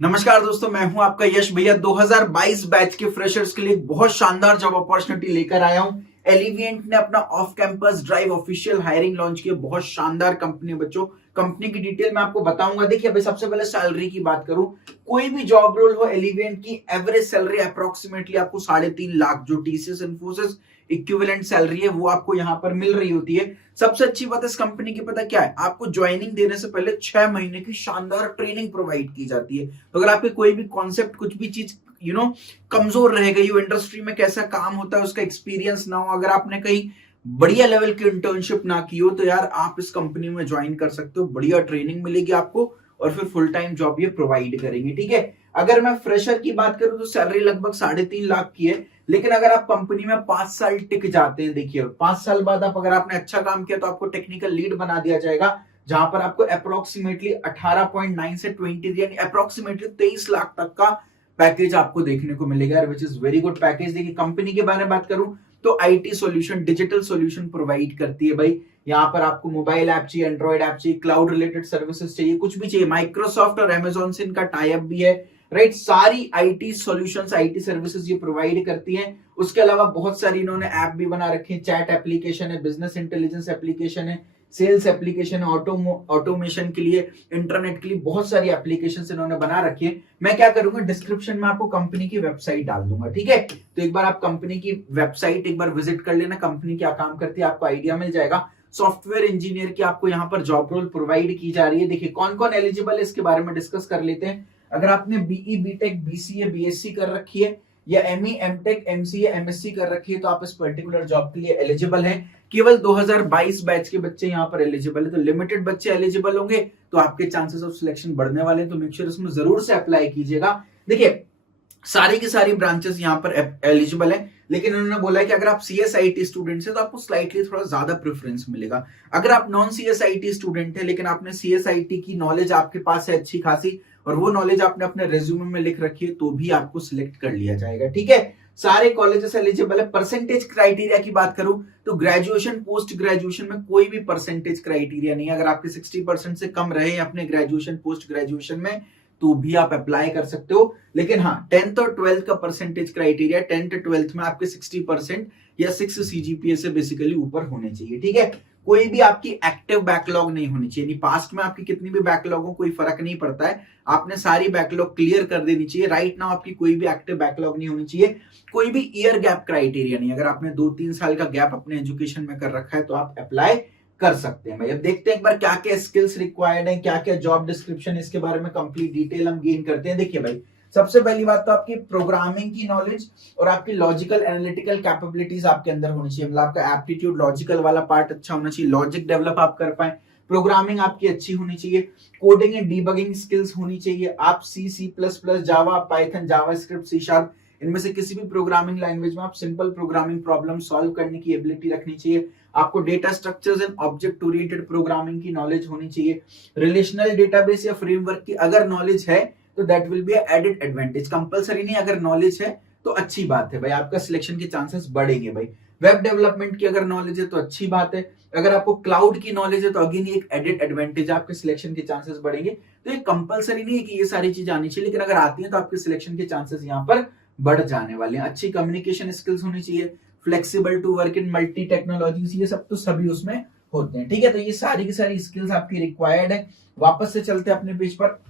नमस्कार दोस्तों, मैं हूं आपका यश भैया। 2022 बैच के फ्रेशर्स के लिए एक बहुत शानदार जॉब अपॉर्चुनिटी लेकर आया हूं। एलिविएंट ने अपना off campus drive official hiring launch किया। बहुत शानदार कंपनी है बच्चों। कंपनी की डिटेल मैं आपको बताऊंगा। देखिए भाई, सबसे पहले सैलरी की बात करूं, कोई भी जॉब रोल हो, एलिविएंट की एवरेज सैलरी अप्रोक्सीमेटली आपको 3.5 लाख, जो टीसीएस इन्फोसिस इक्विवेलेंट सैलरी है, वो आपको यहाँ पर मिल रही होती है। सबसे अच्छी बात इस कंपनी की पता क्या है, आपको ज्वाइनिंग देने से पहले 6 महीने की शानदार ट्रेनिंग प्रोवाइड की जाती है। तो अगर आपके कोई भी कॉन्सेप्ट, कुछ भी चीज कमजोर रह गई हो, इंडस्ट्री में कैसा काम होता है उसका एक्सपीरियंस ना हो, अगर आपने कहीं बढ़िया लेवल की इंटर्नशिप ना की हो, तो यार आप इस कंपनी में ज्वाइन कर सकते हो। बढ़िया ट्रेनिंग मिलेगी आपको और फिर फुल टाइम जॉब ये प्रोवाइड करेंगे। ठीक है, अगर मैं फ्रेशर की बात करूं तो सैलरी लगभग 3.5 लाख की है। लेकिन अगर आप कंपनी में 5 साल टिक जाते हैं, देखिए 5 साल बाद आप, अगर आपने अच्छा काम किया तो आपको टेक्निकल लीड बना दिया जाएगा, जहां पर आपको अप्रोक्सीमेटली 18.9 से 20 यानी अप्रोक्सीमेटली 23 लाख तक का पैकेज आपको देखने को मिलेगा, which is very good package. देखिए कंपनी के बारे में बात करूं तो IT solution, digital solution provide करती है भाई। यहाँ पर आपको मोबाइल ऐप चाहिए, एंड्रॉइड ऐप चाहिए, क्लाउड रिलेटेड सर्विसेज चाहिए, कुछ भी चाहिए, माइक्रोसॉफ्ट और अमेजोन से इनका टाई अप भी है, राइट। सारी आईटी सॉल्यूशंस, आईटी सर्विसेज ये प्रोवाइड करती हैं। उसके अलावा बहुत सारी इन्होंने ऐप भी बना रखे हैं। चैट एप्लीकेशन है, बिजनेस इंटेलिजेंस एप्लीकेशन है, सेल्स एप्लीकेशन है, ऑटोमेशन के लिए, इंटरनेट के लिए बहुत सारी एप्लीकेशंस इन्होंने बना रखी है। मैं क्या करूंगा, डिस्क्रिप्शन में आपको कंपनी की वेबसाइट डाल दूंगा। ठीक है, तो एक बार आप कंपनी की वेबसाइट एक बार विजिट कर लेना, कंपनी क्या काम करती है आपको आइडिया मिल जाएगा। सॉफ्टवेयर इंजीनियर की आपको यहाँ पर जॉब रोल प्रोवाइड की जा रही है। देखिए कौन कौन एलिजिबल है इसके बारे में डिस्कस कर लेते हैं। अगर आपने बीई, बीटेक, बीसीए, बीएससी कर रखी है या एमई, एमटेक, एमसीए, एमएससी कर रखी है, तो आप इस पर्टिकुलर जॉब के लिए एलिजिबल हैं। केवल 2022 बैच के बच्चे यहाँ पर एलिजिबल है, तो लिमिटेड बच्चे एलिजिबल होंगे, तो आपके चांसेस ऑफ सिलेक्शन बढ़ने वाले हैं। तो मेक श्योर इसमें जरूर से अप्लाई कीजिएगा। देखिए सारी की सारी ब्रांचेस यहाँ पर एलिजिबल है, लेकिन उन्होंने बोला है कि अगर आप सीएसआईटी स्टूडेंट है तो आपको स्लाइटली थोड़ा ज्यादा प्रेफरेंस मिलेगा। अगर आप नॉन सीएसआईटी स्टूडेंट है लेकिन आपने सीएसआईटी की नॉलेज आपके पास है अच्छी खासी, और वो नॉलेज आपने अपने रेज्यूमे में लिख रखी है, तो भी आपको सिलेक्ट कर लिया जाएगा। ठीक है, सारे कॉलेजेस एलिजिबल है। परसेंटेज क्राइटेरिया की बात करूं तो ग्रेजुएशन, पोस्ट ग्रेजुएशन में कोई भी परसेंटेज क्राइटेरिया नहीं है। अगर आपके 60% से कम रहे अपने ग्रेजुएशन, पोस्ट ग्रेजुएशन में, तो भी आप अप्लाई कर सकते हो। लेकिन हाँ, 10th और 12th का परसेंटेज क्राइटेरिया, 10th 12th में आपके 60% या 6 सीजीपीए से बेसिकली ऊपर होने चाहिए। ठीक है, कोई भी आपकी एक्टिव बैकलॉग नहीं होनी चाहिए। पास्ट में आपकी कितनी भी बैकलॉग हो कोई फर्क नहीं पड़ता है, आपने सारी बैकलॉग क्लियर कर देनी चाहिए। राइट नाउ आपकी कोई भी एक्टिव बैकलॉग नहीं होनी चाहिए। कोई भी ईयर गैप क्राइटेरिया नहीं। अगर आपने 2-3 साल का गैप अपने एजुकेशन में कर रखा है तो आप अप्लाई कर सकते हैं भाई। अब देखते हैं एक बार क्या क्या स्किल्स रिक्वायर्ड है, क्या क्या जॉब डिस्क्रिप्शन, इसके बारे में कंप्लीट डिटेल हम गेन करते हैं। देखिए भाई, सबसे पहली बात तो आपकी प्रोग्रामिंग की नॉलेज और आपकी लॉजिकल एनालिटिकल कैपेबिलिटीज आपके अंदर होनी चाहिए। मतलब आपका एप्टीट्यूड, लॉजिकल वाला पार्ट अच्छा होना चाहिए, लॉजिक डेवलप आप कर पाए, प्रोग्रामिंग आपकी अच्छी होनी चाहिए, कोडिंग एंड डीबगिंग स्किल्स होनी चाहिए। आप सी प्लस प्लस, जावा, पाइथन, जावास्क्रिप्ट, सी शार्प, इनमें से किसी भी प्रोग्रामिंग लैंग्वेज में आप सिंपल प्रोग्रामिंग प्रॉब्लम सॉल्व करने की एबिलिटी रखनी चाहिए। आपको data structures and object oriented programming की नॉलेज होनी चाहिए। रिलेशनल डेटाबेस या फ्रेमवर्क की अगर नॉलेज है तो that will be added advantage. Compulsory नहीं, अगर नॉलेज है तो अच्छी बात है भाई, आपका सिलेक्शन के चांसेस बढ़ेंगे भाई। वेब डेवलपमेंट की अगर नॉलेज है तो अच्छी बात है। अगर आपको क्लाउड की नॉलेज है तो अगेन एक एडेड एडवांटेज, आपके सिलेक्शन के चांसेस बढ़ेंगे। तो ये कंपलसरी नहीं है कि ये सारी चीजें आनी चाहिए, लेकिन अगर आती है तो आपके सिलेक्शन के चांसेस यहाँ पर बढ़ जाने वाले हैं। अच्छी कम्युनिकेशन स्किल्स होनी चाहिए, flexible to work in multi technologies, ये सब तो सभी उसमें होते हैं। ठीक है, तो ये सारी की सारी स्किल्स आपकी रिक्वायर्ड है। वापस से चलते हैं अपने पेज पर।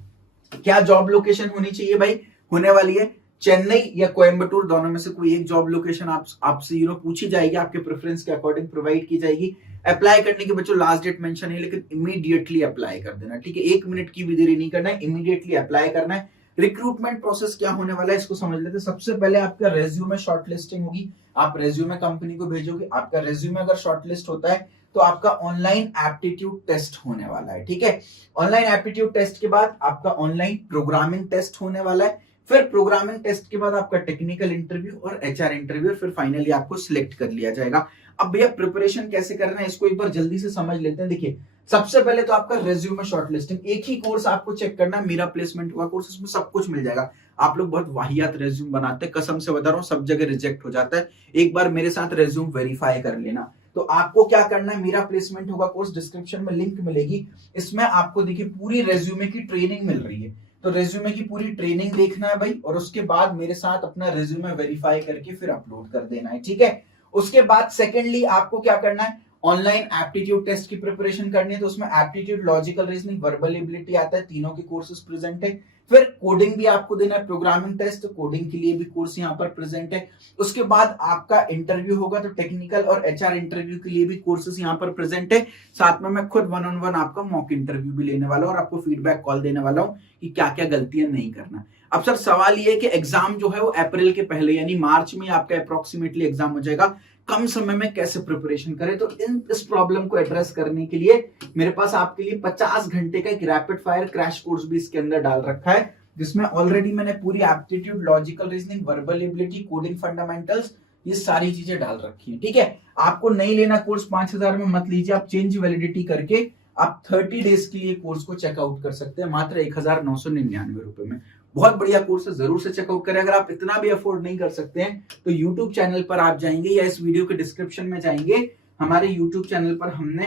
क्या जॉब लोकेशन होनी चाहिए भाई, होने वाली है चेन्नई या कोयम्बटूर, दोनों में से कोई एक जॉब लोकेशन आपसे पूछी जाएगी, आपके प्रेफरेंस के अकॉर्डिंग प्रोवाइड की जाएगी। अप्लाई करने के बच्चों लास्ट डेट मेंशन है, लेकिन इमीडिएटली अप्लाई कर देना। ठीक है, 1 मिनट की भी देरी नहीं करना है, इमीडिएटली अप्लाई करना है। रिक्रूटमेंट प्रोसेस क्या होने वाला है इसको समझ लेते हैं। सबसे पहले आपका रेज्यूमे शॉर्टलिस्टिंग होगी। आप रेज्यूमे कंपनी को भेजोगे, आपका रेज्यूमे अगर शॉर्टलिस्ट होता है तो आपका ऑनलाइन एप्टीट्यूड टेस्ट होने वाला है। ठीक है, ऑनलाइन एप्टीट्यूड टेस्ट के बाद आपका ऑनलाइन प्रोग्रामिंग टेस्ट होने वाला है। फिर प्रोग्रामिंग टेस्ट के बाद आपका टेक्निकल इंटरव्यू और एचआर इंटरव्यू, फिर फाइनली आपको सिलेक्ट कर लिया जाएगा। अब भैया प्रिपरेशन कैसे करना है इसको एक बार जल्दी से समझ लेते हैं। देखिए सबसे पहले तो आपका रेज्यूमे शॉर्टलिस्टिंग, एक ही कोर्स आपको चेक करना है, मेरा प्लेसमेंट हुआ कोर्स, उसमें सब कुछ मिल जाएगा। आप लोग बहुत वाहियात रेज्यूम बनाते हैं, कसम से बता रहा हूं, सब जगह रिजेक्ट हो जाता है। एक बार मेरे साथ रेज्यूम वेरीफाई कर लेना। तो आपको क्या करना है, मेरा प्लेसमेंट होगा कोर्स, डिस्क्रिप्शन में लिंक मिलेगी, इसमें आपको देखिए पूरी रेज्यूमे की ट्रेनिंग मिल रही है। तो रेज्यूमे की पूरी ट्रेनिंग देखना है भाई, और उसके बाद मेरे साथ अपना रेज्यूमे वेरीफाई करके फिर अपलोड कर देना है, ठीक है। उसके बाद सेकेंडली आपको क्या करना है, ऑनलाइन एप्टीट्यूड टेस्ट की प्रिपरेशन करनी है। तो उसमें aptitude, logical reasoning, verbal ability आता है, तीनों के कोर्सेज प्रेजेंट है। फिर कोडिंग भी आपको देना है, प्रोग्रामिंग टेस्ट, तो कोडिंग के लिए भी कोर्स यहाँ पर प्रेजेंट है। उसके बाद आपका इंटरव्यू होगा, तो टेक्निकल और एचआर इंटरव्यू के लिए भी कोर्सेज यहाँ पर प्रेजेंट है। साथ में मैं खुद 1-on-1 आपका मॉक इंटरव्यू भी लेने वाला हूँ और आपको फीडबैक कॉल देने वाला हूँ कि क्या क्या गलतियां नहीं करना। अब सर सवाल ये है कि एग्जाम जो है वो अप्रैल के पहले यानी मार्च में आपका अप्रोक्सीमेटली एग्जाम हो जाएगा, कम समय में कैसे प्रिपरेशन करें। तो इस प्रॉब्लम को एड्रेस करने के लिए मेरे पास आपके लिए 50 घंटे का एक रैपिड फायर क्रैश कोर्स भी इसके अंदर डाल रखा है, जिसमें ऑलरेडी मैंने पूरी aptitude, logical reasoning, verbal ability, coding fundamentals, ये सारी चीजें डाल रखी है, ठीक है। आपको नहीं लेना कोर्स 5000 में मत लीजिए, आप चेंज वैलिडिटी करके आप 30 डेज के लिए कोर्स को चेकआउट कर सकते हैं मात्र 1999 रुपए में। बहुत बढ़िया कोर्स है, जरूर से चेकआउट करें। अगर आप इतना भी अफोर्ड नहीं कर सकते हैं तो यूट्यूब चैनल पर आप जाएंगे या इस वीडियो के डिस्क्रिप्शन में जाएंगे, हमारे यूट्यूब चैनल पर हमने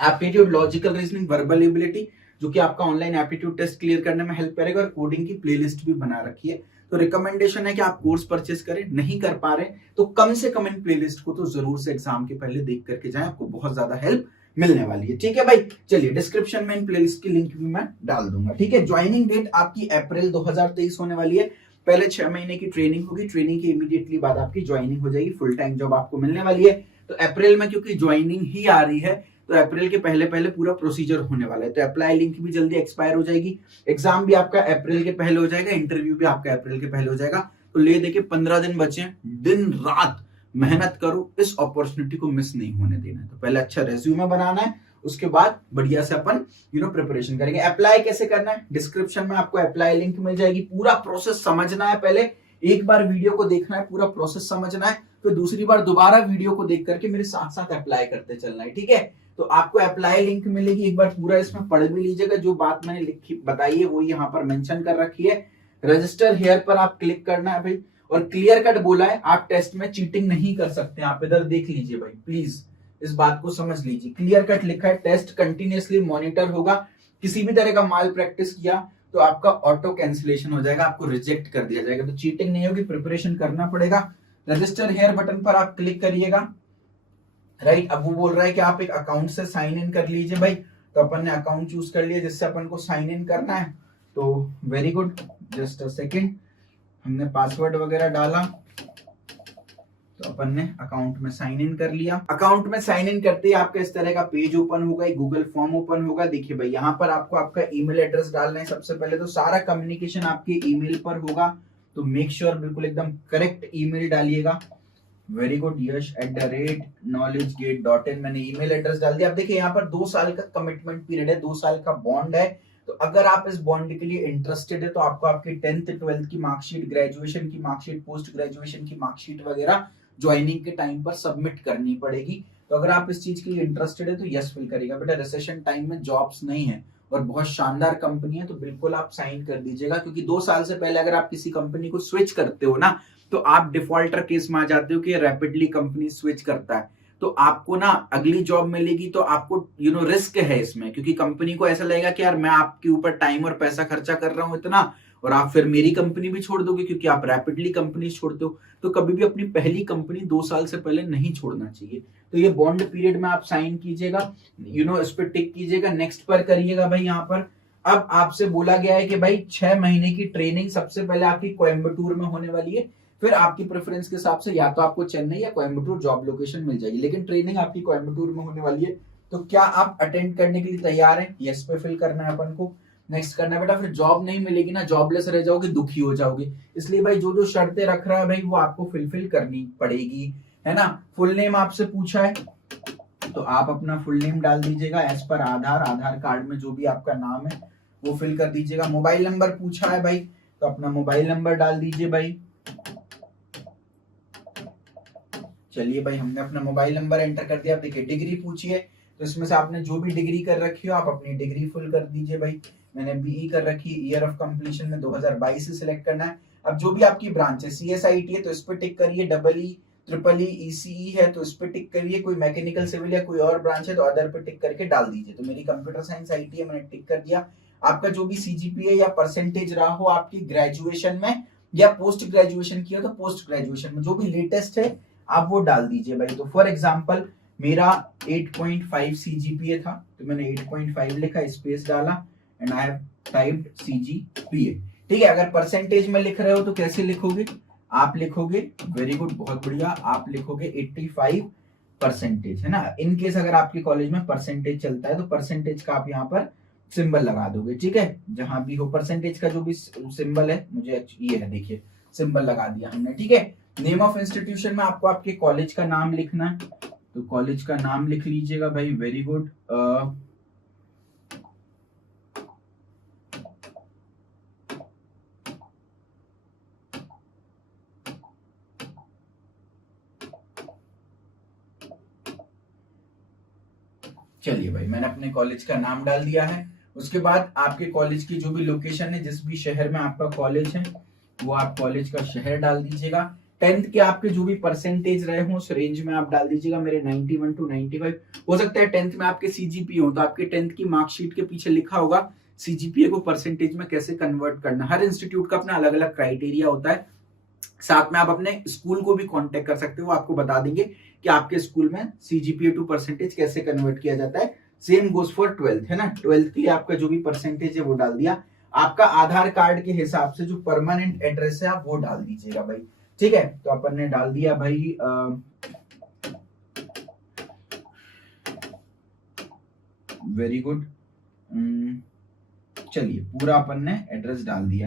aptitude, logical reasoning, verbal ability, जो कि आपका ऑनलाइन एप्टीट्यूड टेस्ट क्लियर करने में हेल्प करेगा, और कोडिंग की प्लेलिस्ट भी बना रखी है। तो रिकमेंडेशन है कि आप कोर्स परचेस करें। नहीं कर पा रहे तो कम से कम इन प्लेलिस्ट को तो जरूर से एग्जाम के पहले देख करके जाएं, आपको बहुत ज्यादा हेल्प मिलने वाली है, ठीक है भाई। चलिए डिस्क्रिप्शन में इन प्लेलिस्ट की लिंक भी मैं डाल दूंगा, ठीक है। ज्वाइनिंग डेट आपकी अप्रैल 2023 होने वाली है। पहले 6 महीने की ट्रेनिंग होगी, ट्रेनिंग के इमीडिएटली बाद आपकी ज्वाइनिंग हो जाएगी, फुल टाइम जॉब आपको मिलने वाली है। तो अप्रैल में क्योंकि ज्वाइनिंग ही आ रही है, तो अप्रैल के पहले पहले पूरा प्रोसीजर होने वाला है। तो अप्लाई लिंक भी जल्दी एक्सपायर हो जाएगी, एग्जाम भी आपका अप्रैल के पहले हो जाएगा, इंटरव्यू भी आपका अप्रैल के पहले हो जाएगा। तो ले देके 15 दिन बचे, दिन रात मेहनत करो, इस अपॉर्चुनिटी को मिस नहीं होने देना है। तो पहले अच्छा रेज्यूमे बनाना है, उसके बाद बढ़िया से अपन प्रिपरेशन करेंगे। अप्लाई कैसे करना है, डिस्क्रिप्शन में आपको अप्लाई लिंक मिल जाएगी। पूरा प्रोसेस समझना है, पहले एक बार वीडियो को देखना है, पूरा प्रोसेस समझना है, फिर दूसरी बार दोबारा वीडियो को देख करके मेरे साथ साथ अप्लाई करते चलना है, ठीक है। तो आपको अप्लाई लिंक मिलेगी, एक बार पूरा इसमें पढ़ भी लीजिएगा। जो बात मैंने लिखी बताई है वो यहाँ पर मेंशन कर रखी है। रजिस्टर हियर पर आप क्लिक करना है भाई, और क्लियर कट बोला है, आप टेस्ट में चीटिंग नहीं कर सकते। आप इधर देख लीजिए भाई, प्लीज इस बात को समझ लीजिए। क्लियर कट लिखा है, टेस्ट कंटिन्यूअसली मॉनिटर होगा। किसी भी तरह का माल प्रैक्टिस किया तो आपका ऑटो कैंसिलेशन हो जाएगा, आपको रिजेक्ट कर दिया जाएगा। तो चीटिंग नहीं होगी, प्रिपरेशन करना पड़ेगा। रजिस्टर हियर बटन पर आप क्लिक करिएगा, राइट। अब वो बोल रहा है कि आप एक अकाउंट से साइन इन कर लीजिए भाई। तो अपन ने अकाउंट चूज कर लिया जिससे अपन को साइन इन करना है। तो very good, just a second. हमने पासवर्ड वगैरह डाला, तो अपन ने अकाउंट में साइन इन कर लिया। अकाउंट में साइन इन करते ही आपका इस तरह का पेज ओपन होगा, एक गूगल फॉर्म ओपन होगा। देखिए भाई, यहाँ पर आपको आपका ईमेल एड्रेस डालना है सबसे पहले। तो सारा कम्युनिकेशन आपके ईमेल पर होगा, तो मेक श्योर बिल्कुल एकदम करेक्ट ईमेल डालिएगा। वेरी गुड, yash@knowledgegate.in मैंने ईमेल एड्रेस डाल दिया। अब देखिए यहाँ पर 2 साल का कमिटमेंट पीरियड है, 2 साल का बॉन्ड है। तो अगर आप इस बॉन्ड के लिए इंटरेस्टेड है तो आपको आपकी 10th 12th की मार्कशीट, ग्रेजुएशन की मार्कशीट, पोस्ट ग्रेजुएशन की मार्कशीट वगैरह ज्वाइनिंग के टाइम पर सबमिट करनी पड़ेगी। तो अगर आप इस चीज के लिए इंटरेस्टेड है तो यस फिल करिएगा। बेटा रिसेशन टाइम में जॉब्स नहीं है और बहुत शानदार कंपनी है, तो बिल्कुल आप साइन कर दीजिएगा। क्योंकि 2 साल से पहले अगर आप किसी कंपनी को स्विच करते हो ना, तो आप डिफॉल्टर केस में आ जाते हो कि रैपिडली कंपनी स्विच करता है। तो आपको ना अगली जॉब मिलेगी तो आपको रिस्क है इसमें, क्योंकि कंपनी को ऐसा लगेगा कि यार मैं आपके ऊपर टाइम और पैसा खर्चा कर रहा हूं इतना, और आप फिर मेरी कंपनी भी छोड़ दोगे क्योंकि आप रैपिडली कंपनी छोड़ते हो। तो कभी भी अपनी पहली कंपनी 2 साल से पहले नहीं छोड़ना चाहिए। तो ये बॉन्ड पीरियड में आप साइन कीजिएगा, इस पर टिक कीजिएगा, नेक्स्ट पर करिएगा भाई। यहाँ पर अब आपसे बोला गया है कि भाई 6 महीने की ट्रेनिंग सबसे पहले आपकी कोयम्बटूर में होने वाली है। फिर आपकी प्रेफरेंस के हिसाब से या तो आपको चेन्नई या कोयम्बटूर जॉब लोकेशन मिल जाएगी, लेकिन ट्रेनिंग आपकी कोयम्बटूर में होने वाली है। तो क्या आप अटेंड करने के लिए तैयार हैं? यस पे फिल करना है अपन को, नेक्स्ट करना है बेटा। फिर जॉब नहीं मिलेगी ना, जॉबलेस रह जाओगे, दुखी हो जाओगे। इसलिए भाई जो जो शर्तें रख रहा है भाई वो आपको फुलफिल करनी पड़ेगी, है ना। फुल नेम आपसे पूछा है तो आप अपना फुल नेम डाल दीजिएगा एज पर आधार कार्ड में जो भी आपका नाम है वो फिल कर दीजिएगा। मोबाइल नंबर पूछा है भाई, तो अपना मोबाइल नंबर डाल दीजिए भाई। चलिए भाई, हमने अपना मोबाइल नंबर एंटर कर दिया। देखिए डिग्री पूछी है, तो इसमें से आपने जो भी डिग्री कर रखी हो आप अपनी डिग्री फुल कर दीजिए भाई। मैंने बीई कर रखी है, ईयर ऑफ कंप्लीशन में 2022 से सिलेक्ट करना है। अब जो भी आपकी ब्रांच है, सीएसआईटी है तो इस पर टिक करिए, डबल ट्रिपल ईसीई है तो इस पर टिक करिए, कोई मैकेनिकल सिविल या कोई और ब्रांच है तो अदर पे टिक करके डाल दीजिए। तो मेरी कंप्यूटर साइंस आईटी है, मैंने टिक कर दिया। आपका जो भी सीजीपीए या परसेंटेज रहा हो आपकी ग्रेजुएशन में या पोस्ट ग्रेजुएशन किया तो पोस्ट ग्रेजुएशन में जो भी लेटेस्ट है आप वो डाल दीजिए भाई। तो फॉर एग्जांपल मेरा 8.5 सीजीपीए था तो मैंने 8.5 लिखा, स्पेस डाला and I have typed CGPA. ठीक है, अगर परसेंटेज में लिख रहे हो तो कैसे लिखोगे, आप लिखोगे, वेरी गुड, बहुत बढ़िया, आप लिखोगे 85% है ना। इन केस अगर आपके कॉलेज में परसेंटेज चलता है तो परसेंटेज का आप यहाँ पर सिंबल लगा दोगे। ठीक है, जहां भी हो परसेंटेज का जो भी सिंबल है, मुझे ये है, देखिए सिंबल लगा दिया हमने। ठीक है, नेम ऑफ इंस्टीट्यूशन में आपको आपके कॉलेज का नाम लिखना है तो कॉलेज का नाम लिख लीजिएगा भाई, वेरी गुड। चलिए भाई, मैंने अपने कॉलेज का नाम डाल दिया है। उसके बाद आपके कॉलेज की जो भी लोकेशन है, जिस भी शहर में आपका कॉलेज है वो आप कॉलेज का शहर डाल दीजिएगा। 10th के आपके जो भी परसेंटेज रहे हो उस रेंज में आप डाल दीजिएगा। मेरे 91 to 95 हो सकता है। 10th में आपके सीजीपीए हो तो आपके 10th की मार्कशीट के पीछे लिखा होगा सीजीपीए को परसेंटेज में कैसे कन्वर्ट करना। हर इंस्टीट्यूट का अपना अलग अलग क्राइटेरिया होता है। साथ में आप अपने स्कूल को भी कांटेक्ट कर सकते हो, आपको बता देंगे कि आपके स्कूल में सीजीपीए टू परसेंटेज कैसे कन्वर्ट किया जाता है। सेम गोज फॉर 12th है ना। 12th के लिए आपका जो भी परसेंटेज है वो डाल दिया। आपका आधार कार्ड के हिसाब से जो परमानेंट एड्रेस है आप वो डाल दीजिएगा भाई। ठीक है, तो अपन ने डाल दिया भाई वेरी गुड। चलिए, पूरा अपन ने एड्रेस डाल दिया।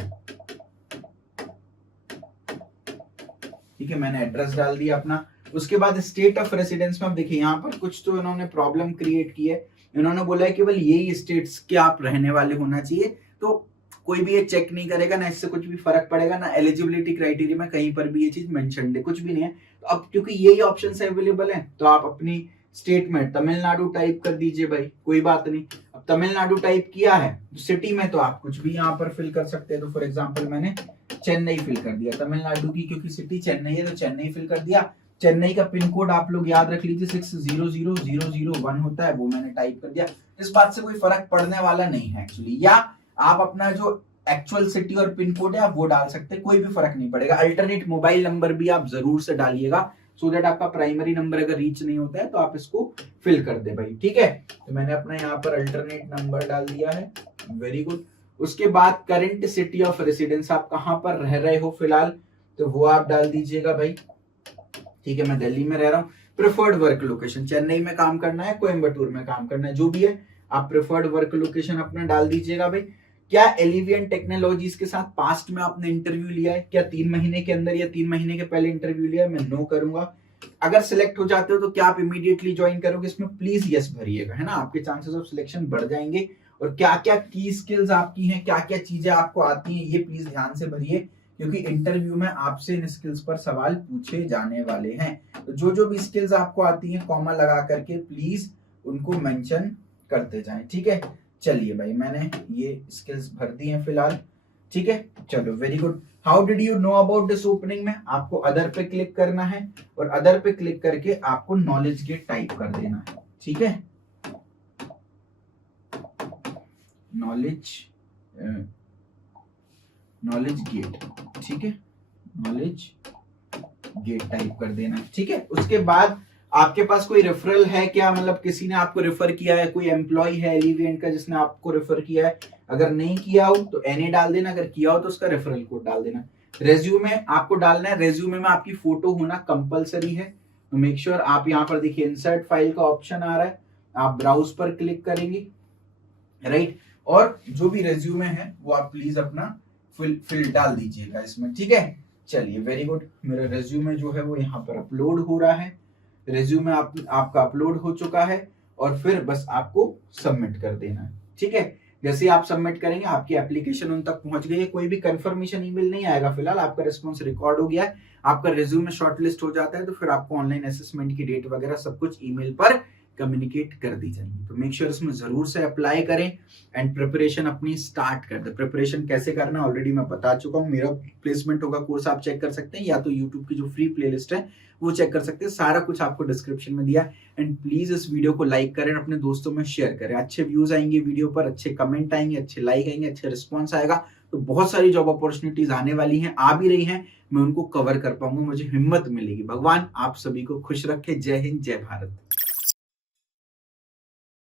ठीक है, मैंने एड्रेस डाल दिया अपना। उसके बाद स्टेट ऑफ रेसिडेंस में आप देखिए यहाँ पर कुछ तो इन्होंने प्रॉब्लम क्रिएट की है। इन्होंने बोला है केवल यही स्टेट्स के आप रहने वाले होना चाहिए, तो कोई भी ये चेक नहीं करेगा ना, इससे कुछ भी फर्क पड़ेगा ना। एलिजिबिलिटी क्राइटेरिया में कहीं पर भी ये चीज मेंशन है, कुछ भी नहीं है। तो अब क्योंकि यही ऑप्शंस अवेलेबल है तो आप अपनी स्टेट में तमिलनाडु टाइप कर दीजिए भाई, कोई बात नहीं। अब तमिलनाडु टाइप किया है सिटी में तो आप कुछ भी यहाँ पर फिल कर सकते हैं। तो फॉर एग्जाम्पल मैंने चेन्नई फिल कर दिया, तमिलनाडु की क्योंकि सिटी चेन्नई है तो चेन्नई फिल कर दिया। चेन्नई का पिन कोड आप लोग याद रख लीजिए 600001 होता है, वो मैंने टाइप कर दिया। इस बात से कोई फर्क पड़ने वाला नहीं है एक्चुअली। या आप अपना जो एक्चुअल सिटी और पिन कोड है आप वो डाल सकते हैं, कोई भी फर्क नहीं पड़ेगा। अल्टरनेट मोबाइल नंबर भी आप जरूर से डालिएगा सो दैट आपका प्राइमरी नंबर अगर रीच नहीं होता है तो आप इसको फिल कर दे भाई। ठीक है, तो मैंने अपना यहाँ पर अल्टरनेट नंबर डाल दिया है, वेरी गुड। उसके बाद करंट सिटी ऑफ रेसिडेंस, आप कहाँ पर रह रहे हो फिलहाल तो वो आप डाल दीजिएगा भाई। ठीक है, मैं दिल्ली में रह रहा हूँ। प्रेफर्ड वर्क लोकेशन, चेन्नई में काम करना है, कोयम्बटूर में काम करना है, जो भी है आप प्रेफर्ड वर्क लोकेशन अपना डाल दीजिएगा भाई। क्या एलिवियन टेक्नोलॉजीज के साथ पास्ट में आपने इंटरव्यू लिया है, क्या 3 महीने के अंदर या 3 महीने के पहले इंटरव्यू लिया है? मैं नो करूंगा। अगर सिलेक्ट हो जाते हो तो क्या आप इमीडिएटली ज्वाइन करोगे? इसमें प्लीज यस भरिएगा, है ना, आपके चांसेस ऑफ सिलेक्शन बढ़ जाएंगे। और क्या क्या की स्किल्स आपकी हैं, क्या क्या चीजें आपको आती हैं, ये प्लीज ध्यान से भरिए, क्योंकि इंटरव्यू में आपसे इन स्किल्स पर सवाल पूछे जाने वाले हैं। तो जो जो भी स्किल्स आपको आती हैं कॉमा लगा करके प्लीज उनको मेंशन करते जाएं। ठीक है, चलिए भाई, मैंने ये स्किल्स भर दी हैं फिलहाल। ठीक है, चलो very good. How did you know about this opening में आपको अदर पे क्लिक करना है और अदर पे क्लिक करके आपको नॉलेज गेट टाइप कर देना है। ठीक है, नॉलेज गेट, ठीक है, नॉलेज गेट टाइप कर देना है। ठीक है, उसके बाद आपके पास कोई रेफरल है क्या, मतलब किसी ने आपको रेफर किया है, कोई एम्प्लॉय है एलिवियन का जिसने आपको रेफर किया है? अगर नहीं किया हो तो एनए डाल देना, अगर किया हो तो उसका रेफरल कोड डाल देना। रेज्यूमे आपको डालना है, रेज्यूमे में आपकी फोटो होना कंपलसरी है। तो मेक श्योर आप यहाँ पर देखिए इंसर्ट फाइल का ऑप्शन आ रहा है, आप ब्राउज पर क्लिक करेंगे, राइट, और जो भी रेज्यूमे है वो आप प्लीज अपना फिल डाल दीजिएगा इसमें। ठीक है, चलिए वेरी गुड। मेरा रेज्यूमे जो है वो यहाँ पर अपलोड हो रहा है। रेज्यूमे आपका अपलोड हो चुका है और फिर बस आपको सबमिट कर देना है। ठीक है, जैसे आप सबमिट करेंगे आपकी एप्लीकेशन उन तक पहुंच गई है, कोई भी कंफर्मेशन ईमेल नहीं आएगा फिलहाल, आपका रिस्पॉन्स रिकॉर्ड हो गया है, आपका रिज्यूमे शॉर्टलिस्ट हो जाता है तो फिर आपको ऑनलाइन असेसमेंट की डेट वगैरह सब कुछ ईमेल पर कम्युनिकेट कर दी जाएंगी। तो मेक श्योर इसमें जरूर से अप्लाई करें एंड प्रिपरेशन अपनी स्टार्ट कर दे। प्रिपरेशन कैसे करना है ऑलरेडी मैं बता चुका हूँ। मेरा प्लेसमेंट होगा कोर्स आप चेक कर सकते हैं, या तो यूट्यूब की जो फ्री प्लेलिस्ट है वो चेक कर सकते हैं। सारा कुछ आपको डिस्क्रिप्शन में दिया। एंड प्लीज इस वीडियो को लाइक करें, अपने दोस्तों में शेयर करें। अच्छे व्यूज आएंगे वीडियो पर, अच्छे कमेंट आएंगे, अच्छे लाइक आएंगे, अच्छे रिस्पॉन्स आएगा, तो बहुत सारी जॉब अपॉर्चुनिटीज आने वाली हैं, आ भी रही हैं। मैं उनको कवर कर पाऊंगा, मुझे हिम्मत मिलेगी। भगवान आप सभी को खुश रखे। जय हिंद, जय भारत।